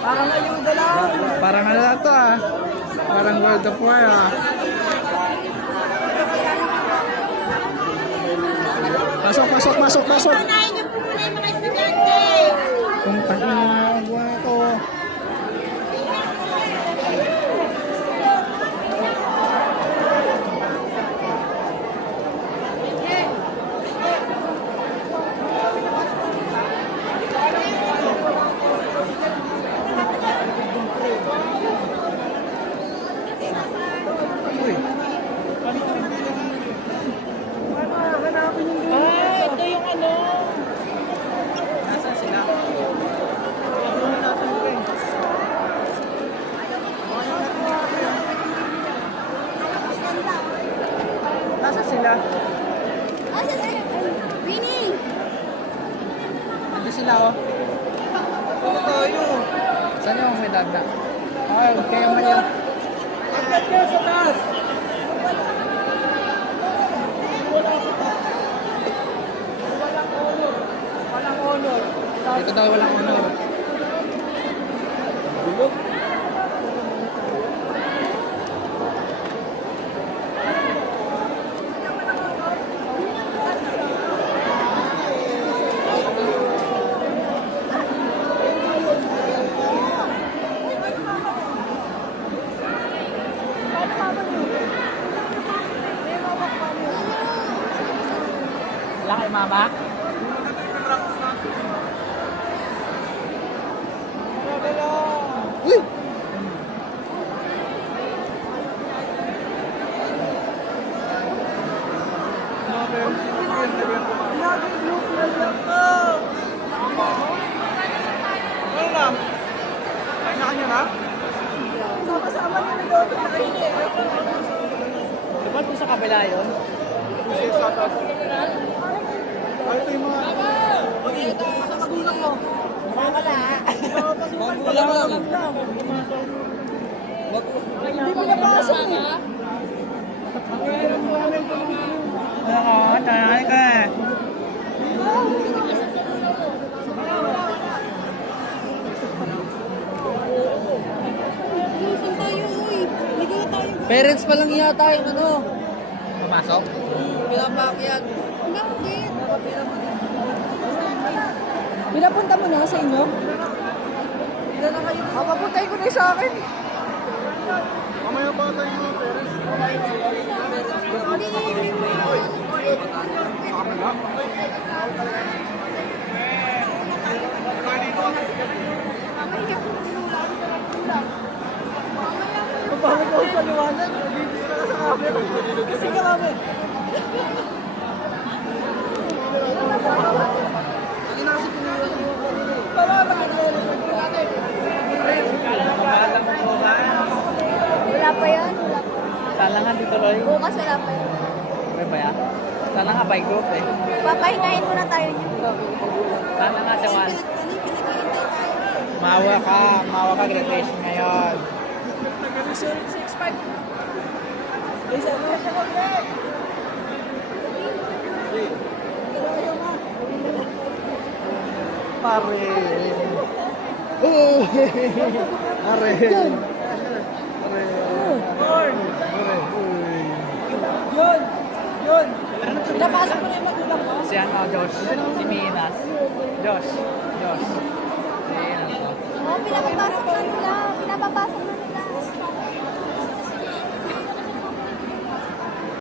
Parang ayuda lang. Parang ano na to ah. Parang World of War ah. Pasok, pasok, pasok, pasok. Unahin niyo po muna yung mga estudyante. Kung takinagawa ko. Ito yung ano. Nasaan sila? Nasaan sila? Winnie! Hindi sila oh. Ano tayo? Saan yung may dagdag? Ay, huwag kayong mali. Agad ka sa taas! Walang honor. Dito daw walang honor. Bilog. Wala kay mama? Uy! Ano na? Ay na kanya na? Sama-sama na nag-auto na kayo eh. Diba doon sa kabila yun? Ay, ito yung mga... Mag-iita sa magulang mo. Wala. Magulang lang. Hindi mo napasok eh. Oo, tanay ka. Saan tayo, uy? Ligaw na tayo. Parents pa lang yata yung ano. Pumasok? Pinapakyat. Bakit? Pinapunta mo na sa inyo? Ilan na kayo? Papuntay ko na sa akin. Mamaya pa tayo mga parents. Bakit ako paliwanag? Kasi ka namin. Hindi na kasi piniwan mo. Para makakaliwanag natin. Wala pa yan. Wala pa. Sala nga dito, Loy. Bukas wala pa yan. May ba yan? Sala nga by group eh. Papahingahin muna tayo niyo. Sala nga, Jawan. Pinag-iintay tayo. Mawa ka graduation ngayon. Sorry, 6'5". Lisa, ano siya ko, Greg? Pare. Oh! Pare. Yun! Yun! Pinapasok mo na yung magulang mo? Si ano, Josh. Si Minas. Josh. Si Minas. Oo, pinapapasok na nila. Pinapapasok na